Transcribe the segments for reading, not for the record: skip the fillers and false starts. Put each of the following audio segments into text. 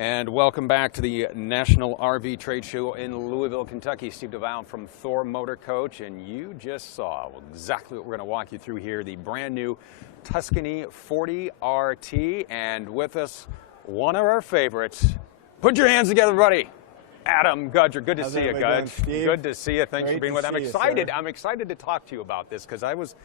And welcome back to the National RV Trade Show in Louisville, Kentucky. Steve DeVal from Thor Motor Coach, and you just saw exactly what we're going to walk you through here, the brand new Tuscany 40 RT, and with us, one of our favorites. Put your hands together, buddy. Adam Gudger. Good to see you, Gudge. Good to see you. Thanks for being with us. I'm excited. I'm excited to talk to you about this because I was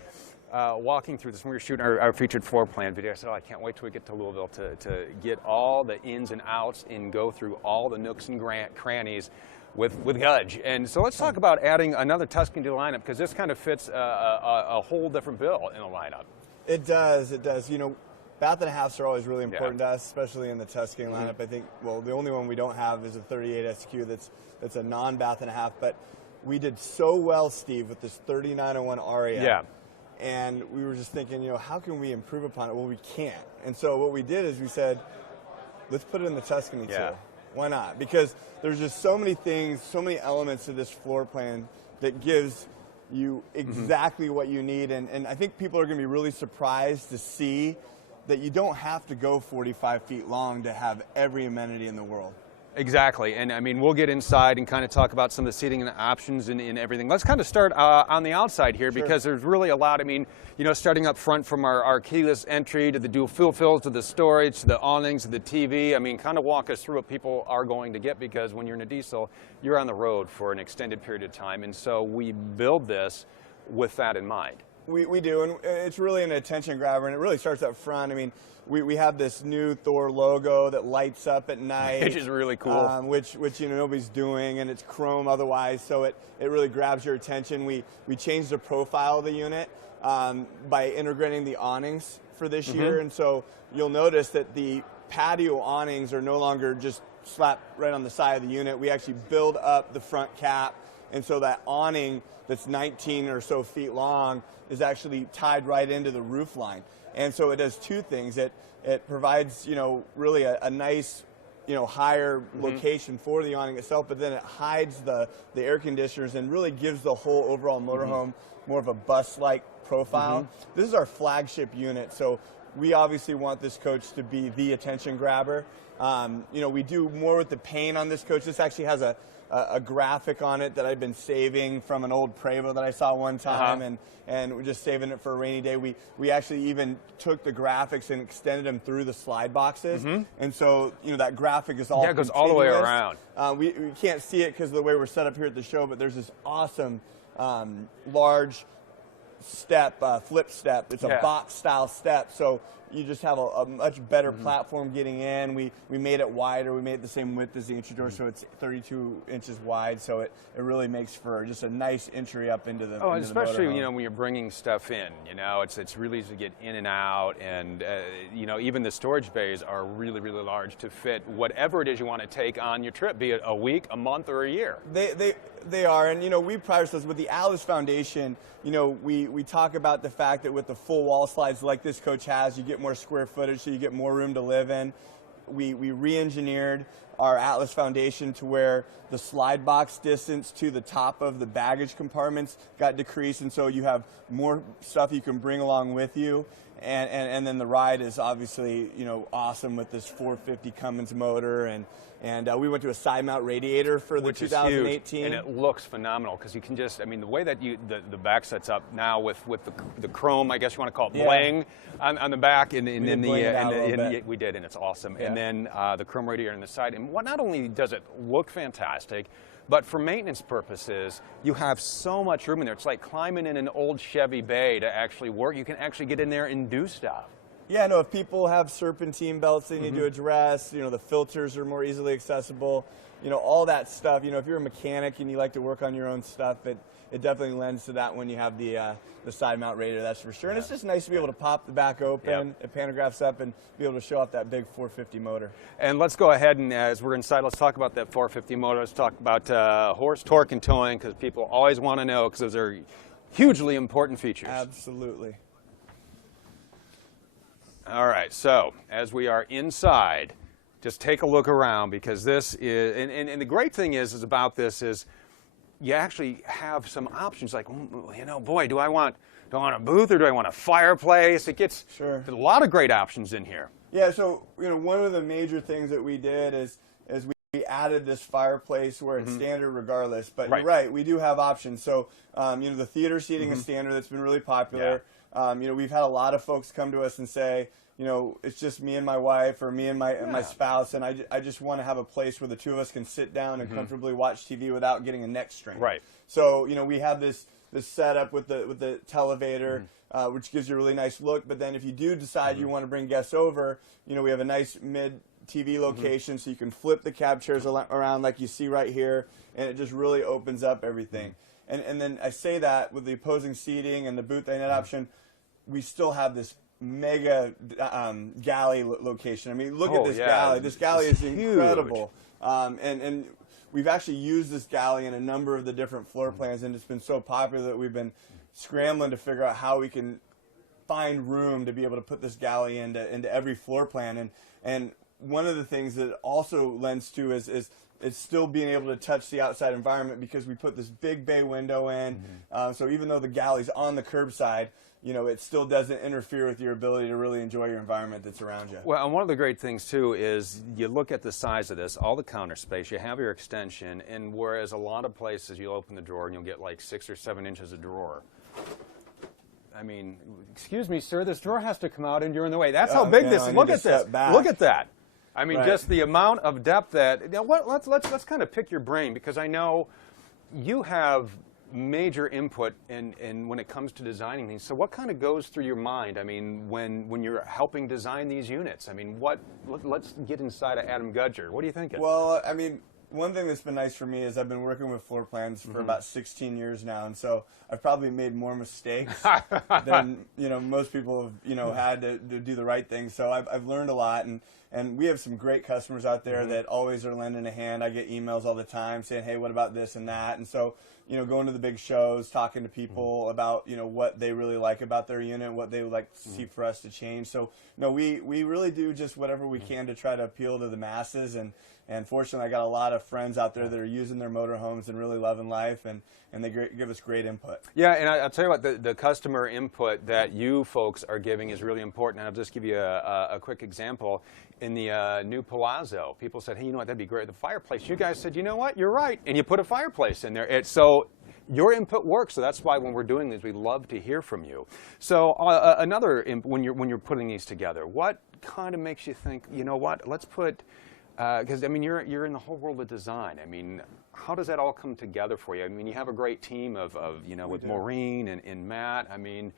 walking through this when we were shooting our featured floor plan video. I said, oh, I can't wait till we get to Louisville to get all the ins and outs and go through all the nooks and crannies with Gudge. And so let's talk about adding another Tuscany to the lineup, because this kind of fits a whole different bill in the lineup. It does. It does. You know, bath and a halves are always really important to us, especially in the Tuscany lineup. I think, well, the only one we don't have is a 38 SQ that's a non-bath and a half. But we did so well, Steve, with this 3901 RVIA. Yeah. And we were just thinking, you know, how can we improve upon it? Well, we can't. And so what we did is we said, let's put it in the Tuscany too. Why not? Because there's just so many things, so many elements to this floor plan that gives you exactly what you need. And I think people are going to be really surprised to see that you don't have to go 45 feet long to have every amenity in the world. Exactly, and I mean, we'll get inside and kind of talk about some of the seating and the options and everything. Let's kind of start on the outside here, because there's really a lot. I mean, you know, starting up front from our keyless entry to the dual fuel fills to the storage to the awnings to the TV. I mean, kind of walk us through what people are going to get, because when you're in a diesel, you're on the road for an extended period of time, and so we build this with that in mind. We do, and it's really an attention grabber, and it really starts up front. I mean, we have this new Thor logo that lights up at night, which is really cool. Which you know nobody's doing, and it's chrome otherwise, so it really grabs your attention. We changed the profile of the unit by integrating the awnings for this year, and so you'll notice that the patio awnings are no longer just slapped right on the side of the unit. We actually build up the front cap, and so that awning that's 19 or so feet long is actually tied right into the roof line. And so it does two things. It provides, you know, really a nice, you know, higher location for the awning itself, but then it hides the air conditioners and really gives the whole overall motorhome more of a bus-like profile. This is our flagship unit, so we obviously want this coach to be the attention grabber. You know, we do more with the paint on this coach. This actually has a graphic on it that I've been saving from an old Prevost that I saw one time, and we're just saving it for a rainy day. We actually even took the graphics and extended them through the slide boxes, and so, you know, that graphic is all it goes all the way around. We can't see it because of the way we're set up here at the show, but there's this awesome large step, flip step. It's a box style step, so you just have a much better platform getting in. We made it wider. We made it the same width as the entry door, so it's 32 inches wide, so it really makes for just a nice entry up into the especially, you know, when you're bringing stuff in, you know, it's really easy to get in and out, and you know, even the storage bays are really, really large to fit whatever it is you want to take on your trip, be it a week, a month, or a year. They are, and you know, we pride ourselves with the Atlas Foundation. You know, we talk about the fact that with the full wall slides like this coach has, you get more square footage, so you get more room to live in. We re-engineered our Atlas Foundation to where the slide box distance to the top of the baggage compartments got decreased, and so you have more stuff you can bring along with you. And then the ride is obviously, you know, awesome with this 450 Cummins motor, and we went to a side mount radiator for the 2018, and it looks phenomenal because you can just, I mean, the way that the back sets up now with the chrome, I guess you want to call it bling on the back, and we did, and it's awesome. And then the chrome radiator on the side, and not only does it look fantastic, but for maintenance purposes, you have so much room in there. It's like climbing in an old Chevy Bay to actually work. You can actually get in there and do stuff. Yeah, no, if people have serpentine belts they need to address, you know, the filters are more easily accessible, you know, all that stuff. You know, if you're a mechanic and you like to work on your own stuff, it definitely lends to that when you have the side mount radiator, that's for sure. And it's just nice to be able to pop the back open, it pantographs up, and be able to show off that big 450 motor. And let's go ahead, and as we're inside, let's talk about that 450 motor. Let's talk about horse, torque, and towing, because people always want to know, because those are hugely important features. Absolutely. All right, so as we are inside, just take a look around, because this is, and the great thing is about this is you actually have some options, like, you know, boy, do I want a booth or do I want a fireplace? It gets, there's a lot of great options in here. Yeah, so one of the major things that we did is we added this fireplace where it's standard regardless. But you're right, we do have options. So the theater seating is standard. That's been really popular. Yeah. We've had a lot of folks come to us and say, it's just me and my wife or me and my spouse, and I just want to have a place where the two of us can sit down and comfortably watch TV without getting a neck strain. Right. So we have this setup with the televator, which gives you a really nice look. But then if you do decide you want to bring guests over, we have a nice mid TV location, so you can flip the cab chairs around like you see right here, and it just really opens up everything. And then I say that with the opposing seating and the booth dinette option, we still have this mega galley location. I mean, look at this galley. This galley is incredible. And we've actually used this galley in a number of the different floor plans, and it's been so popular that we've been scrambling to figure out how we can find room to be able to put this galley into every floor plan. And one of the things that it also lends to is it's still being able to touch the outside environment, because we put this big bay window in. So even though the galley's on the curbside, it still doesn't interfere with your ability to really enjoy your environment that's around you. Well, and one of the great things, too, is you look at the size of this, all the counter space, you have your extension, and whereas a lot of places you'll open the drawer and you'll get like 6 or 7 inches of drawer. I mean, excuse me, sir, this drawer has to come out and you're in the way. That's how big this is. Look at this. Look at that. I mean, just the amount of depth that, let's kind of pick your brain, because I know you have major input in when it comes to designing these. So what kind of goes through your mind? I mean, when you're helping design these units, I mean, let's get inside of Adam Gudger. What are you thinking? Well, I mean, one thing that's been nice for me is I've been working with floor plans for about 16 years now, and so I've probably made more mistakes than most people have had to do the right thing. So I've learned a lot, and we have some great customers out there that always are lending a hand. I get emails all the time saying, hey, what about this and that? And so going to the big shows, talking to people about what they really like about their unit, what they would like to see for us to change. So we really do just whatever we can to try to appeal to the masses, and fortunately I got a lot of friends out there that are using their motorhomes and really loving life, and they give us great input. Yeah, and I'll tell you what, the customer input that you folks are giving is really important. And I'll just give you a quick example. In the new Palazzo, people said, hey, that'd be great, the fireplace. You guys said, you know what, you're right, and you put a fireplace in there. So your input works, so that's why when we're doing this, we love to hear from you. So when you're putting these together, what kind of makes you think, let's put, because I mean, you're in the whole world of design. I mean, how does that all come together for you? I mean, you have a great team of with Maureen and Matt. I mean,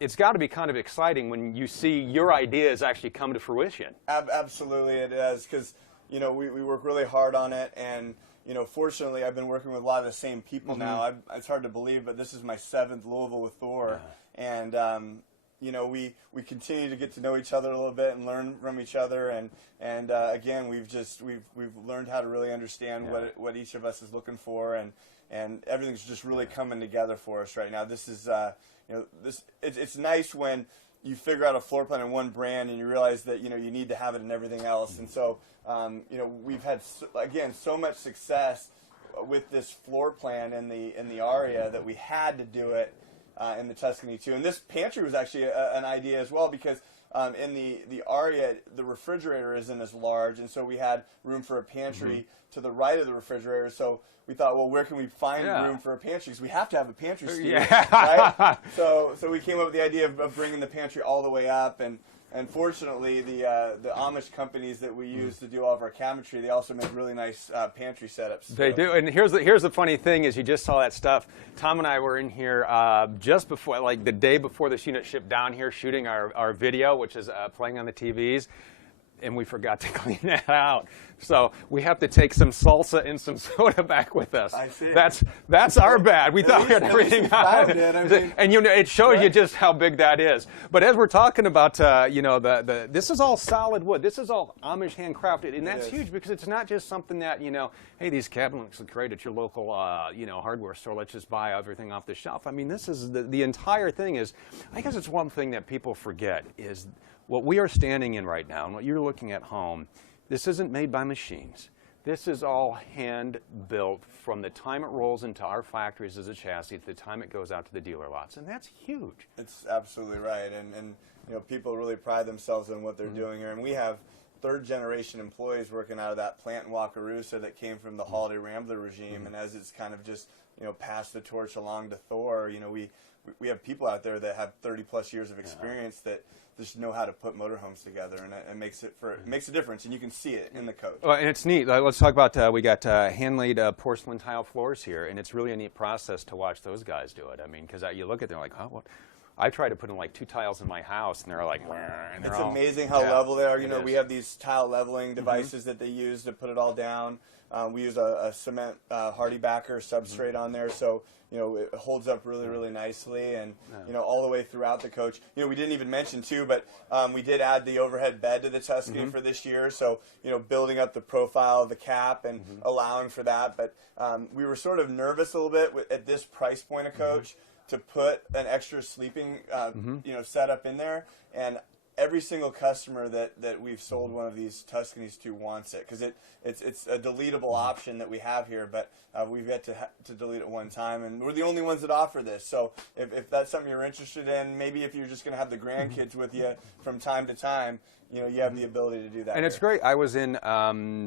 it's got to be kind of exciting when you see your ideas actually come to fruition. Absolutely, it is, because we work really hard on it, and fortunately, I've been working with a lot of the same people now. It's hard to believe, but this is my 7th Louisville with Thor, and we continue to get to know each other a little bit and learn from each other, and again, we've learned how to really understand what each of us is looking for, and everything's just really coming together for us right now. This is it's nice when you figure out a floor plan in one brand and you realize that you need to have it in everything else. And so we've had so much success with this floor plan in the RVIA that we had to do it in the Tuscany too. And this pantry was actually an idea as well, because in the RVIA, the refrigerator isn't as large, and so we had room for a pantry to the right of the refrigerator. So we thought, well, where can we find room for a pantry? Because we have to have a pantry studio, right? So we came up with the idea of bringing the pantry all the way up, and fortunately, the Amish companies that we use to do all of our cabinetry, they also make really nice pantry setups. They do, and here's the funny thing is, you just saw that stuff. Tom and I were in here just before, like the day before this unit shipped down here, shooting our video, which is playing on the TVs. And we forgot to clean that out. So we have to take some salsa and some soda back with us. I see. That's our bad. We thought we had everything out. And it shows you just how big that is. But as we're talking about, this is all solid wood. This is all Amish handcrafted, and that's huge, because it's not just something that hey, these cabinets look great at your local hardware store. Let's just buy everything off the shelf. I mean, this is the entire thing is. I guess it's one thing that people forget is, what we are standing in right now and what you're looking at home, this isn't made by machines. This is all hand built from the time it rolls into our factories as a chassis to the time it goes out to the dealer lots, and that's huge. It's absolutely right, and you know, people really pride themselves on what they're doing here, and we have third-generation employees working out of that plant in Wakarusa that came from the Holiday Rambler regime, and as it's kind of just, you know, passed the torch along to Thor, you know, we have people out there that have 30-plus years of experience that just know how to put motorhomes together, and it makes a difference, and you can see it in the coach. Well, and it's neat. Let's talk about, we got hand-laid porcelain tile floors here, and it's really a neat process to watch those guys do it. I mean, because you look at them like, oh, what? I tried to put in like 2 tiles in my house, and they're like, and they're it's amazing how level they are. You know, is. we have these tile leveling devices that they use to put it all down. We use a cement hardy backer substrate on there, so you know it holds up really, really nicely, and you know all the way throughout the coach. You know, we didn't even mention too, but we did add the overhead bed to the Tuscany for this year, so you know building up the profile of the cap and allowing for that. But we were sort of nervous a little bit at this price point of coach to put an extra sleeping you know setup in there, and every single customer that we've sold one of these Tuscanys to wants it, because it's a deletable option that we have here, but we've yet to delete it one time, and we're the only ones that offer this. So if that's something you're interested in, maybe if you're just going to have the grandkids with you from time to time, you know, you have the ability to do that. And it's great. I was in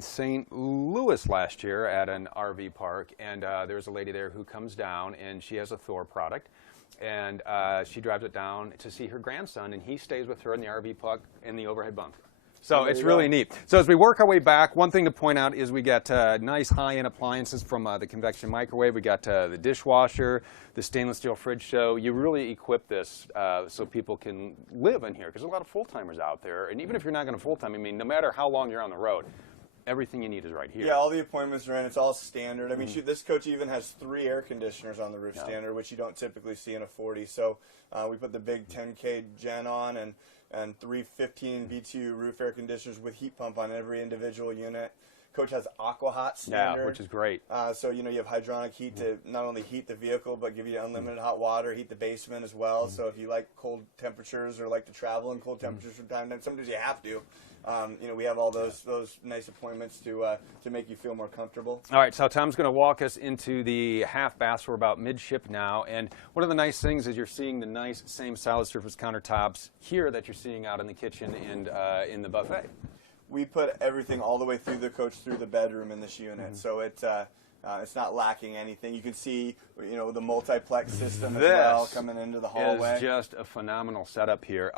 St. Louis last year at an RV park, and there's a lady there who comes down, and she has a Thor product. And she drives it down to see her grandson, and he stays with her in the RV park in the overhead bunk. So it's really neat. So as we work our way back, one thing to point out is we got nice high-end appliances from the convection microwave. We got the dishwasher, the stainless steel fridge. So you really equip this so people can live in here, because there's a lot of full-timers out there. And even if you're not going to full-time, I mean, no matter how long you're on the road, everything you need is right here. Yeah, all the appointments are in. It's all standard. I mean, this coach even has 3 air conditioners on the roof standard, which you don't typically see in a 40. So we put the big 10K gen on and 3 15 BTU roof air conditioners with heat pump on every individual unit. Coach has aqua hot standard. Yeah, which is great. So, you know, you have hydronic heat to not only heat the vehicle, but give you unlimited hot water, heat the basement as well. So if you like cold temperatures or like to travel in cold temperatures from time to time, sometimes you have to. You know, we have all those nice appointments to make you feel more comfortable. All right, so Tom's going to walk us into the half baths. We're about midship now, and one of the nice things is you're seeing the nice same solid surface countertops here that you're seeing out in the kitchen and in the buffet. We put everything all the way through the coach, through the bedroom in this unit, so it's not lacking anything. You can see, you know, the multiplex system as well coming into the hallway. It's just a phenomenal setup here.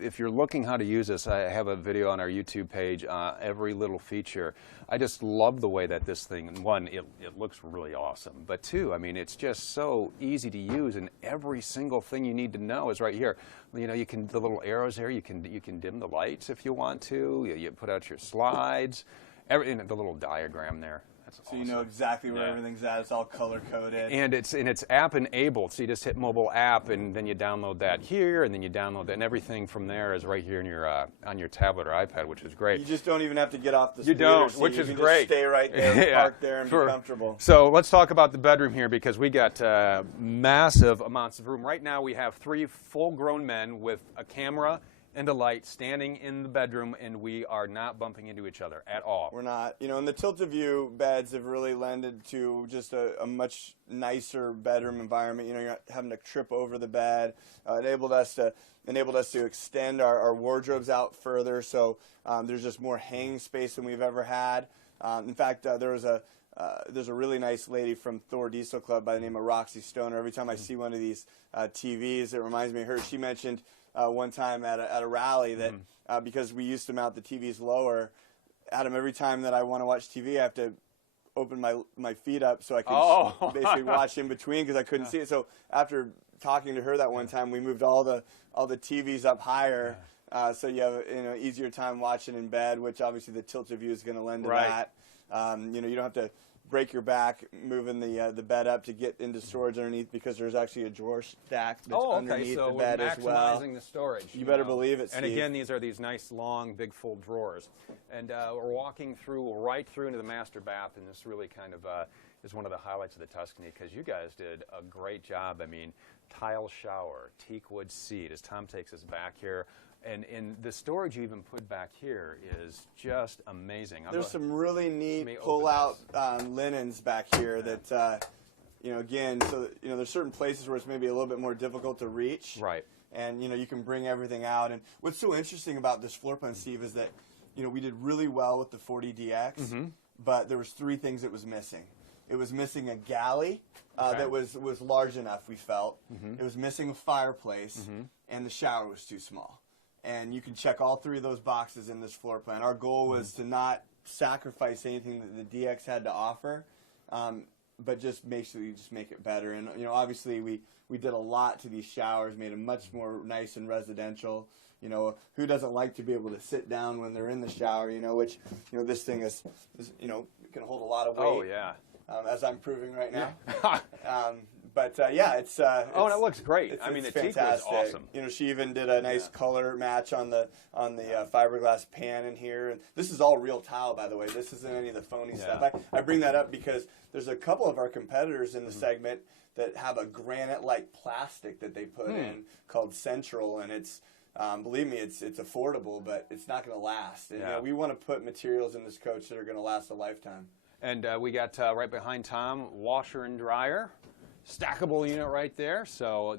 If you're looking how to use this, I have a video on our YouTube page, every little feature. I just love the way that this thing, one, it looks really awesome, but two, I mean, it's just so easy to use, and every single thing you need to know is right here. You know, the little arrows there, you can dim the lights if you want to. You put out your slides, the little diagram there. That's awesome. You know exactly where everything's at. It's all color-coded. And it's app-enabled, so you just hit mobile app, and then you download that here, and then you download that, and everything from there is right here in your on your tablet or iPad, which is great. You just don't even have to get off the scooter. You don't, so which you is can great. Just stay right there, park there, and be comfortable. So let's talk about the bedroom here, because we got massive amounts of room. Right now we have 3 full-grown men with a camera and a light standing in the bedroom, and we are not bumping into each other at all. We're not. You know, and the tilt-a-view beds have really lended to just a much nicer bedroom environment. You know, you're not having to trip over the bed. Enabled us to extend our wardrobes out further, so there's just more hanging space than we've ever had. In fact, there's a really nice lady from Thor Diesel Club by the name of Roxy Stoner. Every time I see one of these TVs, it reminds me of her. She mentioned one time at a rally that because we used to mount the TVs lower, Adam, every time that I want to watch TV, I have to open my feet up so I can basically watch in between, because I couldn't see it. So after talking to her that one time, we moved all the TVs up higher, so you have easier time watching in bed, which obviously the tilt-a-view is going to lend to that. You know, you don't have to break your back moving the bed up to get into storage underneath, because there's actually a drawer stack that's underneath the bed as well. Maximizing the storage. You better believe it, Steve. And again, these are these nice, long, big, full drawers. And we're walking right through into the master bath, and this really kind of is one of the highlights of the Tuscany, because you guys did a great job. I mean, tile shower, teak wood seat, as Tom takes us back here. And the storage you even put back here is just amazing. There's some really neat pull-out linens back here that, you know, again, so, you know, there's certain places where it's maybe a little bit more difficult to reach. Right. And, you know, you can bring everything out. And what's so interesting about this floor plan, Steve, is that, you know, we did really well with the 40DX, but there was 3 things it was missing. It was missing a galley that was large enough, we felt. It was missing a fireplace, and the shower was too small. And you can check all 3 of those boxes in this floor plan. Our goal was to not sacrifice anything that the DX had to offer, but just make sure you just make it better. And, you know, obviously we did a lot to these showers, made them much more nice and residential. You know, who doesn't like to be able to sit down when they're in the shower, you know, which, you know, this thing is you know, can hold a lot of weight. Oh, yeah. As I'm proving right now. Yeah. But yeah, it's oh, and it looks great. I mean, the teak is awesome. You know, she even did a nice color match on the fiberglass pan in here. And this is all real tile, by the way. This isn't any of the phony stuff. I bring that up because there's a couple of our competitors in the segment that have a granite-like plastic that they put in called Central, and it's believe me, it's affordable, but it's not going to last. And, you know, we want to put materials in this coach that are going to last a lifetime. And we got right behind Tom, washer and dryer. Stackable unit right there, so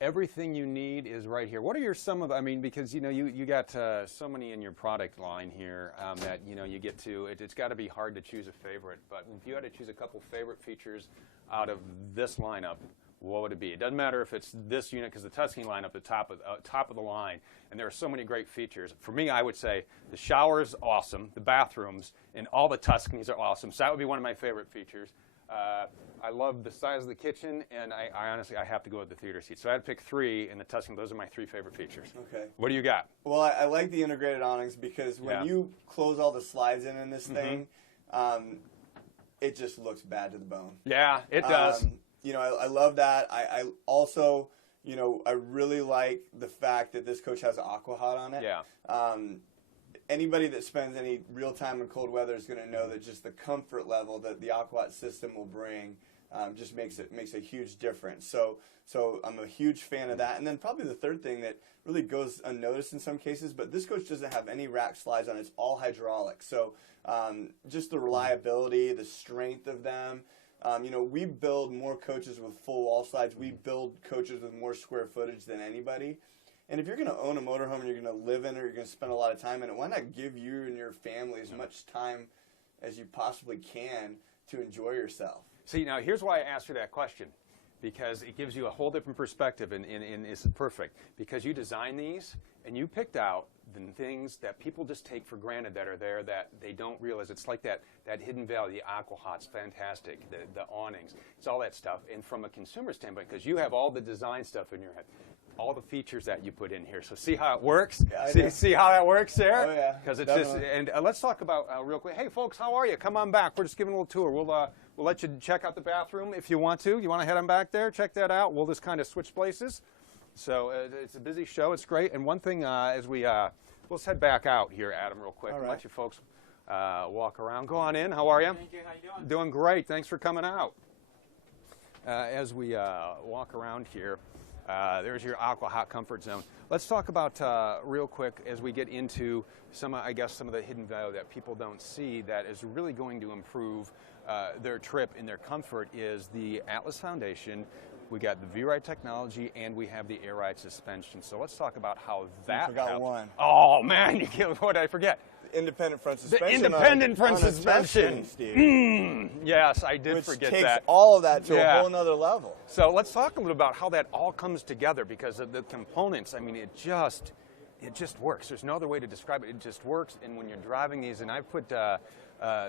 everything you need is right here. What are some of, I mean, because, you know, you got so many in your product line here that, you know, you get to, it's got to be hard to choose a favorite, but if you had to choose a couple favorite features out of this lineup, what would it be? It doesn't matter if it's this unit, because the Tuscany lineup, the top of the line, and there are so many great features. For me, I would say the shower's awesome, the bathrooms, and all the Tuscanys are awesome, so that would be one of my favorite features. I love the size of the kitchen, and I honestly, I have to go with the theater seat. So I had to pick 3 in the Tuscany. Those are my 3 favorite features. Okay. What do you got? Well, I like the integrated awnings because when you close all the slides in this thing, it just looks bad to the bone. Yeah, it does. You know, I love that. I also, you know, I really like the fact that this coach has Aqua Hot on it. Yeah. Anybody that spends any real time in cold weather is going to know that just the comfort level that the Aqua Hot system will bring just makes a huge difference. So I'm a huge fan of that. And then probably the third thing that really goes unnoticed in some cases, but this coach doesn't have any rack slides on it. It's all hydraulic. So just the reliability, the strength of them. You know, we build more coaches with full wall slides. We build coaches with more square footage than anybody. And if you're going to own a motorhome and you're going to live in it, or you're going to spend a lot of time in it, why not give you and your family as much time as you possibly can to enjoy yourself? See, now here's why I asked her that question, because it gives you a whole different perspective, and it's perfect, because you designed these and you picked out the things that people just take for granted that are there that they don't realize. It's like that hidden value. The Aqua Hot's fantastic, the awnings, it's all that stuff. And from a consumer standpoint, because you have all the design stuff in your head, all the features that you put in here. So see how it works? Yeah, see how that works there? Oh, yeah. Because it's just, and let's talk about real quick. Hey, folks, how are you? Come on back. We're just giving a little tour. We'll let you check out the bathroom if you want to. You want to head on back there? Check that out. We'll just kind of switch places. So it's a busy show. It's great. And one thing as let's head back out here, Adam, real quick. Right. Let you folks walk around. Go on in. How are you? Thank you. How you doing? Doing great. Thanks for coming out. As we walk around here, there's your Aqua Hot comfort zone. Let's talk about real quick as we get into some of the hidden value that people don't see that is really going to improve their trip and their comfort is the Atlas Foundation. We got the V-Ride technology, and we have the Air Ride suspension. So let's talk about how that. You forgot one. Oh man, what did I forget? Independent front suspension. The independent front suspension. Steve. Yes, I did forget that. Which takes all of that to a whole nother level. So let's talk a little about how that all comes together, because of the components. I mean, it just works. There's no other way to describe it. It just works. And when you're driving these, and I've put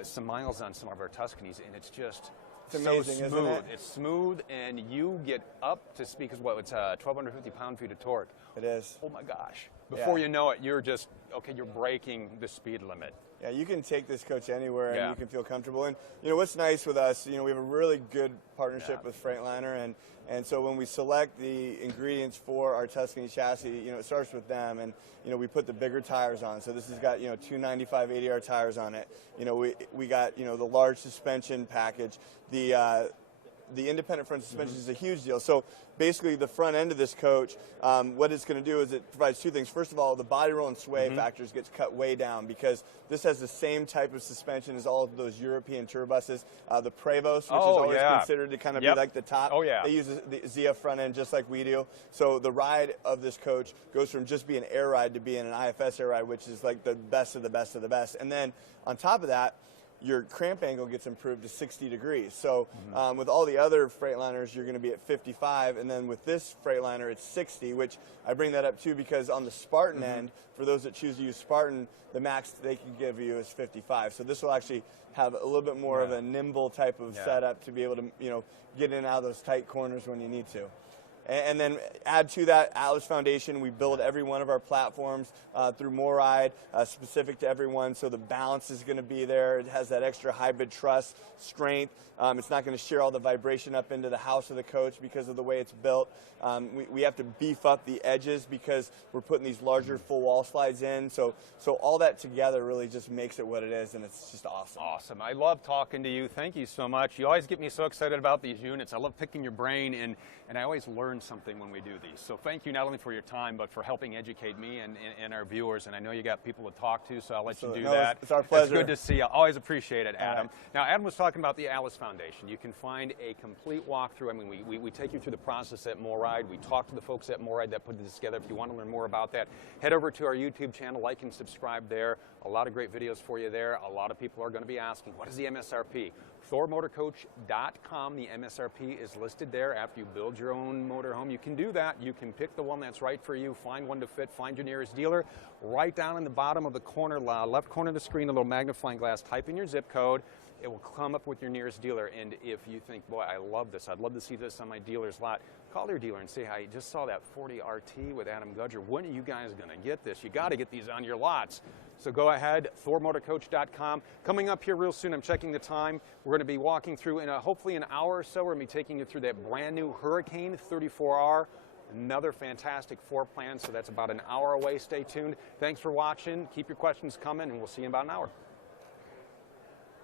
some miles on some of our Tuscanys, and it's just amazing, so smooth. isn't it? It's smooth, and you get up to speed, because it's 1,250 pound-feet of torque. It is. Oh my gosh. Before you know it, you're just, you're breaking the speed limit. Yeah, you can take this coach anywhere and you can feel comfortable. And, you know, what's nice with us, you know, we have a really good partnership with Freightliner. And so when we select the ingredients for our Tuscany chassis, you know, it starts with them. And, you know, we put the bigger tires on. So this has got, 295 80R tires on it. You know, we got, the large suspension package. The the independent front suspension is a huge deal. So basically the front end of this coach, what it's going to do is it provides two things. First of all, the body roll and sway factors gets cut way down because this has the same type of suspension as all of those European tour buses. The Prevost, which is always considered to kind of be like the top. They use the ZF front end just like we do. So the ride of this coach goes from just being air ride to being an IFS air ride, which is like the best of the best of the best. And then on top of that, your cramp angle gets improved to 60 degrees. So with all the other Freightliners, you're going to be at 55, and then with this Freightliner, it's 60, which I bring that up too because on the Spartan end, for those that choose to use Spartan, the max they can give you is 55. So this will actually have a little bit more of a nimble type of setup to be able to, you know, get in and out of those tight corners when you need to. And then add to that Atlas Foundation. We build every one of our platforms through MORRIDE, specific to everyone, so the balance is going to be there. It has that extra hybrid truss strength. It's not going to share all the vibration up into the house of the coach because of the way it's built. We have to beef up the edges because we're putting these larger full wall slides in. So all that together really just makes it what it is, and it's just awesome. Awesome. I love talking to you. Thank you so much. You always get me so excited about these units. I love picking your brain, and I always learn something when we do these. So thank you not only for your time, but for helping educate me and our viewers. And I know you got people to talk to, so I'll let you do that. It's our pleasure. It's good to see you. I always appreciate it, Adam. Now, Adam was talking about the Atlas Foundation. You can find a complete walkthrough. I mean, we take you through the process at MORRIDE. We talk to the folks at MORRIDE that put this together. If you want to learn more about that, head over to our YouTube channel, like and subscribe there. A lot of great videos for you there. A lot of people are going to be asking, what is the MSRP? ThorMotorCoach.com. The MSRP is listed there. After you build your own motorhome, you can do that. You can pick the one that's right for you, find one to fit, find your nearest dealer. Right down in the bottom of the corner, left corner of the screen, a little magnifying glass, type in your zip code. It will come up with your nearest dealer. And if you think, boy, I love this, I'd love to see this on my dealer's lot, call their dealer and say, I just saw that 40 RT with Adam Gudger. When are you guys going to get this? You got to get these on your lots. So go ahead, ThorMotorCoach.com. Coming up here real soon, I'm checking the time. We're going to be walking through in hopefully an hour or so. We're going to be taking you through that brand new Hurricane 34R. Another fantastic floor plan, so that's about an hour away. Stay tuned. Thanks for watching. Keep your questions coming, and we'll see you in about an hour.